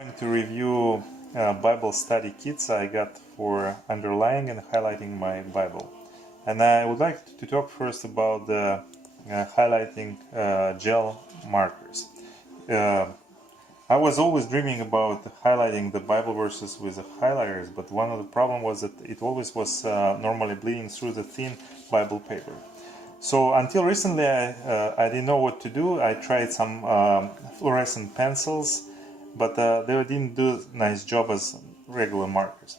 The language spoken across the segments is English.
I'm going to review Bible study kits I got for underlining and highlighting my Bible. And I would like to talk first about the highlighting gel markers. Uh, I was always dreaming about highlighting the Bible verses with highlighters, but one of the problems was that it always was normally bleeding through the thin Bible paper. So until recently I didn't know what to do. I tried some fluorescent pencils, but they didn't do a nice job as regular markers.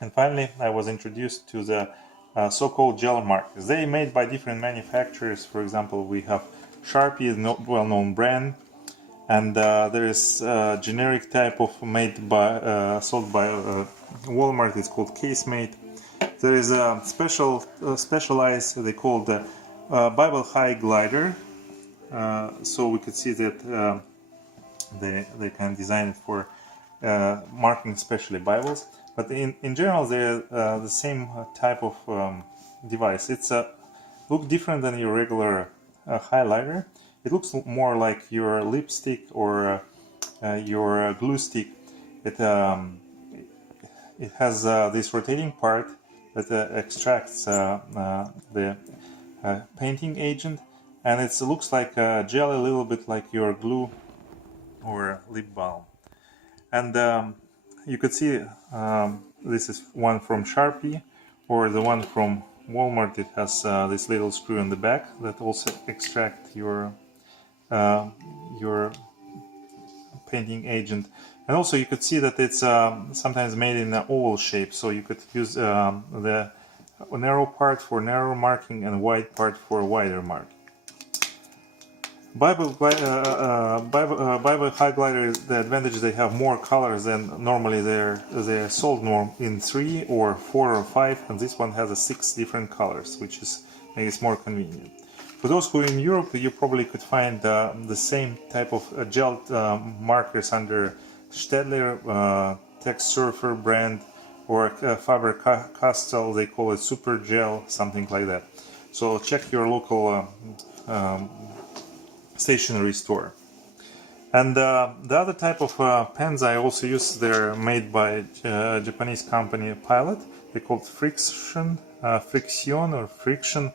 And finally I was introduced to the so-called gel markers. They made by different manufacturers. For example, we have Sharpie, a well-known brand, and there is a generic type of made by sold by Walmart. It's called Casemate. There is a specialized, they call the Bible High Glider. So we could see that they can design it for marking especially Bibles. But in general, they're the same type of device. It's look different than your regular highlighter. It looks more like your lipstick or your glue stick. It has this rotating part that extracts the painting agent, and it looks like gel, a little bit like your glue or lip balm. And you could see this is one from Sharpie, or the one from Walmart. It has this little screw in the back that also extract your painting agent. And also you could see that it's sometimes made in an oval shape, so you could use the narrow part for narrow marking and wide part for wider marking. Bible High Glider, the advantage, they have more colors than normally they're sold in 3 or 4 or 5, and this one has 6 different colors, which makes it more convenient. For those who are in Europe, you probably could find the same type of gel markers under Staedtler, Text Surfer brand, or Faber-Castell. They call it Super Gel, something like that. So check your local stationery store. And the other type of pens I also use, they're made by Japanese company Pilot. They're called FriXion, or FriXion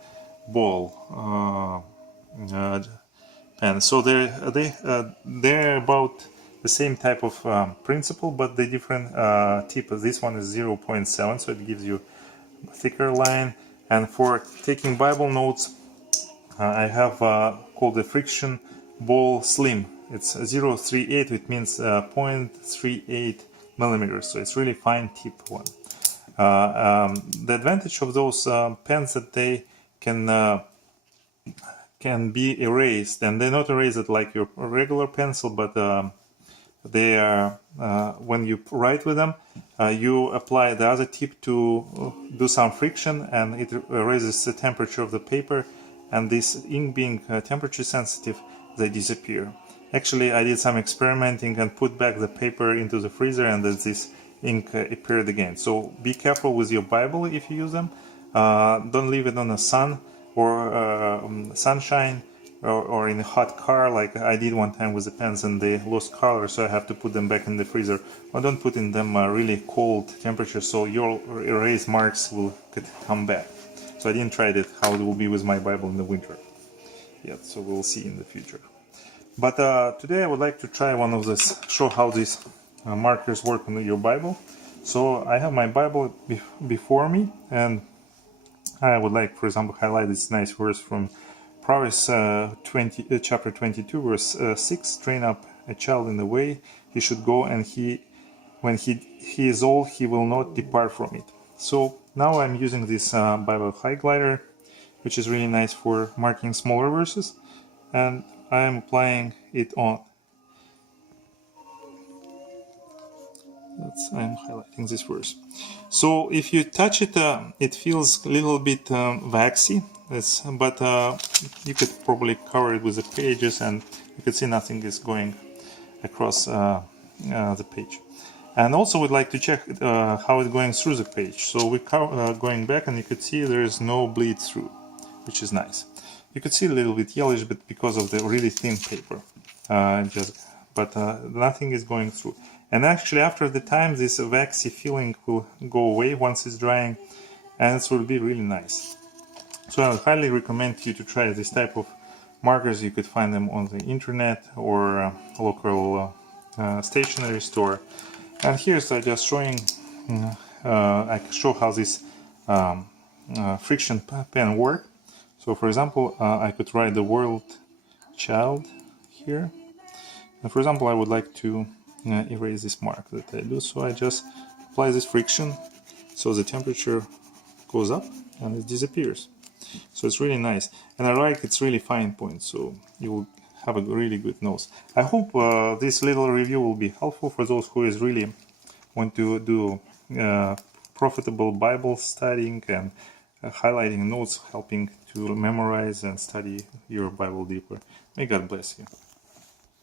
ball pen. So they're about the same type of principle, but the different tip. This one is 0.7, so it gives you a thicker line. And for taking Bible notes, I have called the FriXion Ball Slim. It's 0.38, which means 0.38 millimeters, so it's really fine tip one. The advantage of those pens that they can be erased, and they're not erased like your regular pencil, but they are when you write with them, you apply the other tip to do some friction, and it raises the temperature of the paper, and this ink being temperature sensitive, they disappear. Actually, I did some experimenting and put back the paper into the freezer, and this ink appeared again. So be careful with your Bible if you use them. Don't leave it on the sun or sunshine or in a hot car like I did one time with the pens, and they lost color, so I have to put them back in the freezer. Or don't put in them really cold temperature, so your erased marks could come back. So I didn't try it how it will be with my Bible in the winter yet, so we'll see in the future. But today I would like to try one of this, show how these markers work on your Bible. So I have my Bible before me, and I would like, for example, highlight this nice verse from Proverbs chapter 22, verse 6. Train up a child in the way he should go, and when he is old, he will not depart from it. So now I'm using this Bible High Glider, which is really nice for marking smaller verses, and I am applying it on. I'm highlighting this verse. So if you touch it, it feels a little bit waxy, but you could probably cover it with the pages, and you could see nothing is going across the page. And also we'd like to check how it's going through the page. So we're going back, and you could see there is no bleed through, which is nice. You could see a little bit yellowish, but because of the really thin paper, just but nothing is going through. And actually, after the time, this waxy feeling will go away once it's drying, and it will be really nice. So I highly recommend you to try this type of markers. You could find them on the internet or local stationery store. And here's just showing, I show how this FriXion pen work. So for example, I could write the word child here. And for example, I would like to erase this mark that I do. So I just apply this friction, so the temperature goes up and it disappears. So it's really nice. And I like it's really fine point, so you will have a really good nose. I hope this little review will be helpful for those who is really want to do profitable Bible studying and highlighting notes, helping to memorize and study your Bible deeper. May God bless you.